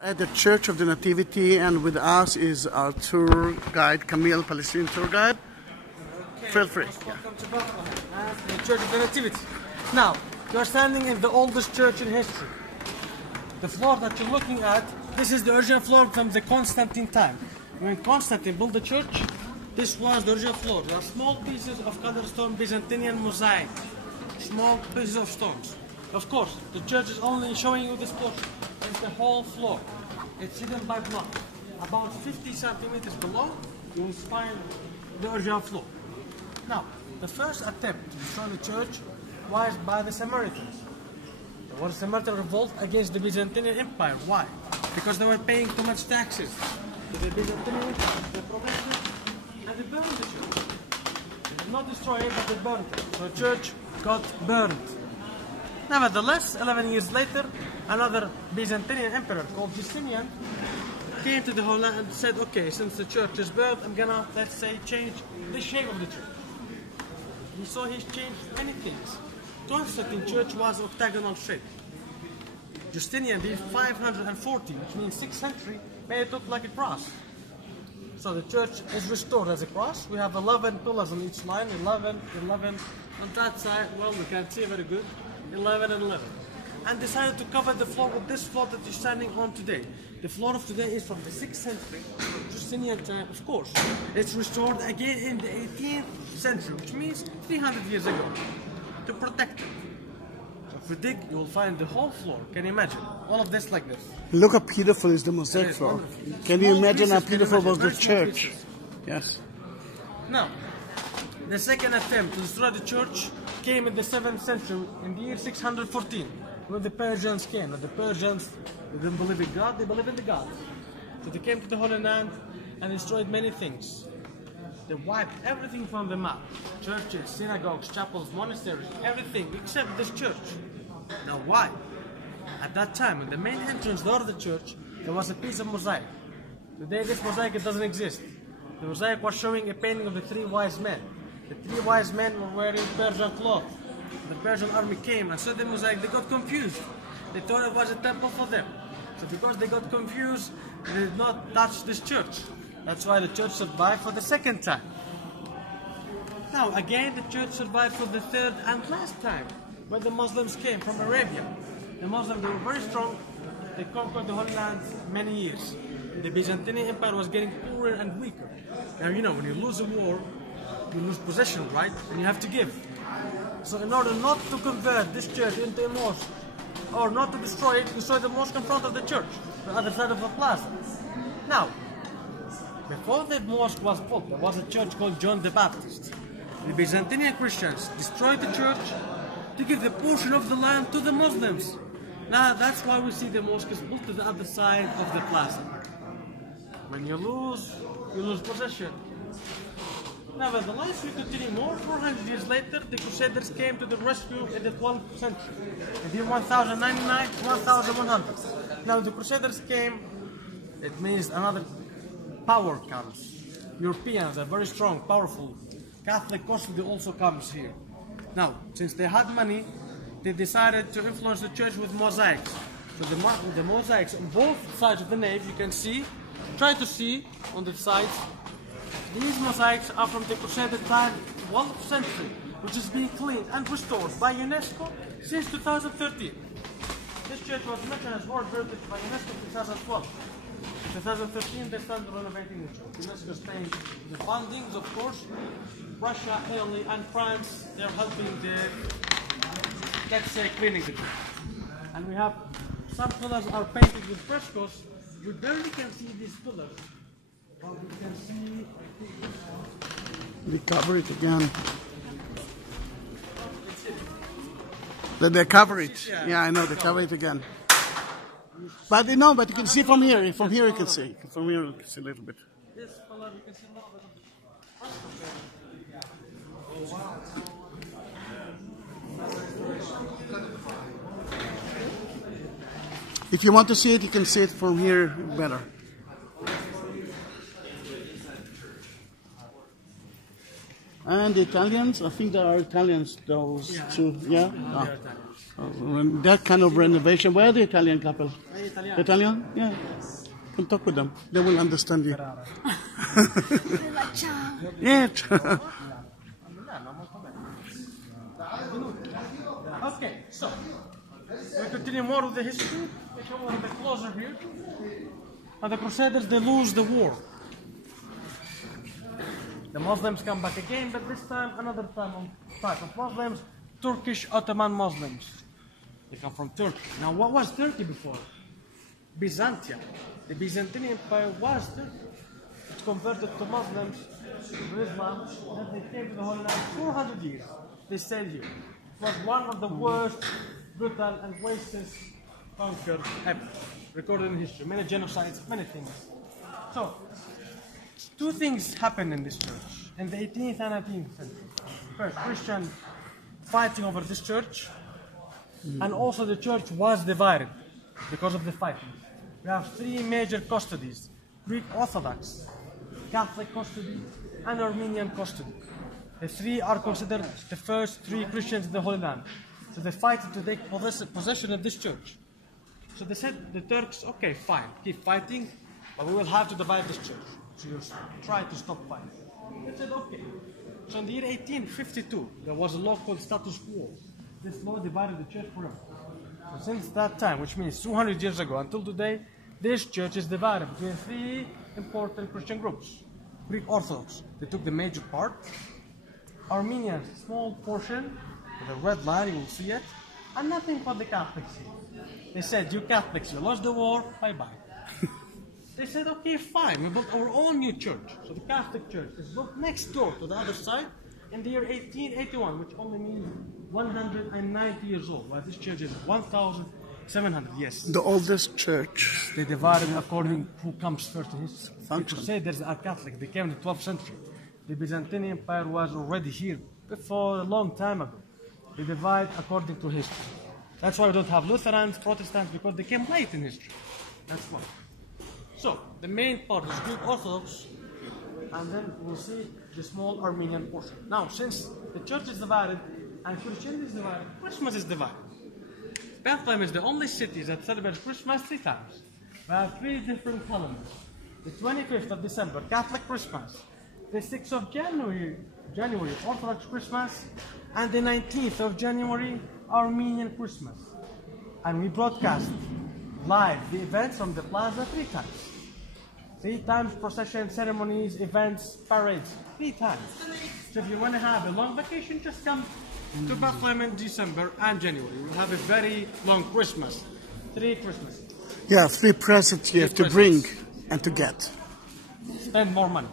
At the Church of the Nativity, and with us is our tour guide, Kamil, Palestinian tour guide. Okay. Feel free. Welcome to Bethlehem, the Church of the Nativity. Now, you are standing in the oldest church in history. The floor that you're looking at, this is the original floor from the Constantine time. When Constantine built the church, this was the original floor. There are small pieces of colored stone, Byzantine mosaic. Small pieces of stones. Of course, the church is only showing you this portion. It's the whole floor. It's hidden by block. About 50 centimeters below, you will find the original floor. Now, the first attempt to destroy the church was by the Samaritans. There was a Samaritan revolt against the Byzantine Empire. Why? Because they were paying too much taxes to the Byzantine, the provincials, and they burned the church. They did not destroy it, but they burned it. So the church got burned. Nevertheless, 11 years later, another Byzantine emperor called Justinian came to the whole land and said, okay, since the church is burned, I'm gonna, let's say, change the shape of the church. We saw he's changed many things. Constantine church was octagonal shape. Justinian did 540, which means 6th century, made it look like a cross. So the church is restored as a cross. We have 11 pillars on each line, 11, 11. On that side, well, we can't see very good. 11 and 11, and decided to cover the floor with this floor that you're standing on today. The floor of today is from the 6th century, Justinian time, of course. It's restored again in the 18th century, which means 300 years ago, to protect it. So if you dig, you will find the whole floor. Can you imagine? All of this like this. Look how beautiful is the mosaic floor. Wonderful. Can you imagine how beautiful was the Very small church? pieces. Yes. Now, the second attempt to destroy the church came in the 7th century, in the year 614, when the Persians came. And the Persians, they didn't believe in God, they believed in the gods. So they came to the Holy Land and destroyed many things. They wiped everything from the map. Churches, synagogues, chapels, monasteries, everything except this church. Now why? At that time, in the main entrance door of the church, there was a piece of mosaic. Today this mosaic, it doesn't exist. The mosaic was showing a painting of the 3 wise men. The 3 wise men were wearing Persian cloth. The Persian army came and saw the mosaic. They got confused. They thought it was a temple for them. So because they got confused, they did not touch this church. That's why the church survived for the second time. Now again, the church survived for the third and last time, when the Muslims came from Arabia. The Muslims, they were very strong. They conquered the Holy Land many years. The Byzantine Empire was getting poorer and weaker. Now you know, when you lose a war, you lose possession, right? And you have to give. So in order not to convert this church into a mosque, or not to destroy it, destroy the mosque in front of the church, the other side of the plaza. Now, before the mosque was built, there was a church called John the Baptist. The Byzantine Christians destroyed the church to give the portion of the land to the Muslims. Now that's why we see the mosque is built to the other side of the plaza. When you lose possession. Nevertheless, we continue more. 400 years later, the Crusaders came to the rescue in the 12th century. In the year 1099, 1100. Now the Crusaders came, it means another power comes. Europeans are very strong, powerful. Catholic custody also comes here. Now, since they had money, they decided to influence the church with mosaics. So the mosaics on both sides of the nave, you can see, try to see on the sides. These mosaics are from the Crusader time, 12th century, which is being cleaned and restored by UNESCO since 2013. This church was mentioned as World Heritage by UNESCO in 2012. In 2013, they started renovating the church. UNESCO is paying the fundings, of course. Russia, Italy, and France, they're helping the, let's say, cleaning the church. And we have some pillars are painted with frescoes. We barely can see these pillars. But we can see. They cover it again. Then they cover it. Yeah, I know, they cover it again. But no, but you can see from here. From here you can see. From here you can see a little bit. This pillar, you can see a little bit of the. If you want to see it, you can see it from here better. And the Italians, I think there are Italians, those two, yeah? That kind of renovation. Where are the Italian couple? Italian? Yeah. You can talk with them. They will understand you. Yeah. Okay, so we continue more with the history. We come a little bit closer here. And the Crusaders, they lose the war. The Muslims come back again, but this time, another type of Muslims, Turkish Ottoman Muslims. They come from Turkey. Now, what was Turkey before? Byzantium. The Byzantine Empire was Turkey. It converted to Muslims, to Islam, and they came to the Holy Land 400 years. They stayed here. It was one of the worst, brutal, and racist conquered ever, recorded in history. Many genocides, many things. So, two things happened in this church in the 18th and 19th century. First, Christian fighting over this church, and also the church was divided because of the fighting. We have three major custodies: Greek Orthodox, Catholic custody, and Armenian custody. The three are considered the first three Christians in the Holy Land. So they fight to take possession of this church. So they said, the Turks, okay, fine, keep fighting, but we will have to divide this church. So you try to stop fighting. They said, okay. So in the year 1852, there was a law called status quo. This law divided the church forever. So since that time, which means 200 years ago until today, this church is divided between three important Christian groups. Greek Orthodox, they took the major part. Armenians, small portion, with a red line, you will see it. And nothing for the Catholics here. They said, you Catholics, you lost the war, bye-bye. They said, okay, fine, we built our own new church. So the Catholic Church is built next door to the other side in the year 1881, which only means 190 years old, while this church is 1,700, yes. The oldest church. They divided according to who comes first in history. The Crusaders are Catholic, they came in the 12th century. The Byzantine Empire was already here before a long time ago. They divide according to history. That's why we don't have Lutherans, Protestants, because they came late in history. That's why. So, the main part is Greek Orthodox, and then we'll see the small Armenian portion. Now, since the church is divided and Christianity is divided, Christmas is divided. Bethlehem is the only city that celebrates Christmas 3 times. We have 3 different calendars. The 25th of December, Catholic Christmas. The 6th of January, Orthodox Christmas. And the 19th of January, Armenian Christmas. And we broadcast live the events from the plaza 3 times. 3 times procession, ceremonies, events, parades. 3 times. So if you want to have a long vacation, just come to Bethlehem in December and January. We'll have a very long Christmas. 3 Christmases. Yeah, 3 presents you have to bring and to get. Spend more money.